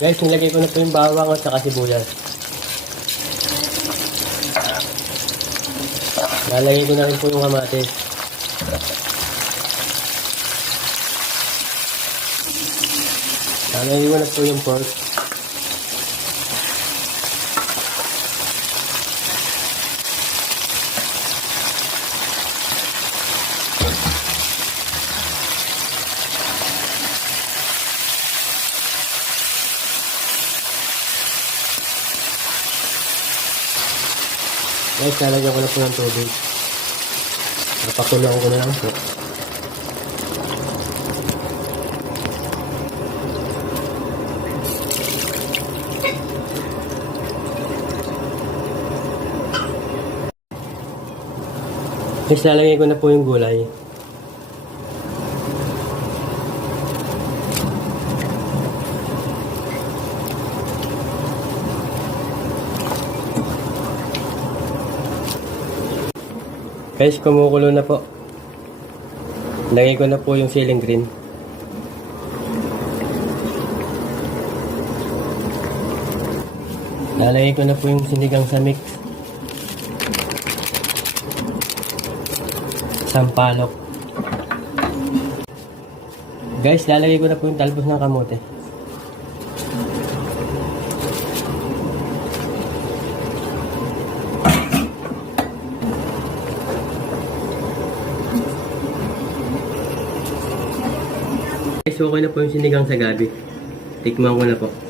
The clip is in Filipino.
Guys, nilagay ko na po yung bawang at saka sibuyas. Lalagay ko na rin po yung kamatis. Lalagay ko na po yung pork. Guys, lalagyan ko na po ng tubig. Napakulang ko na lang po. Guys, lalagyan ko na po yung gulay. Guys, kumukulo na po. Lagay ko na po yung ceiling green. Lalagay ko na po yung sinigang sa mix. Sampalok. Guys, lalagay ko na po yung talbos ng kamote. Guys, okay na po yung sinigang sa gabi. Tikman ko na po.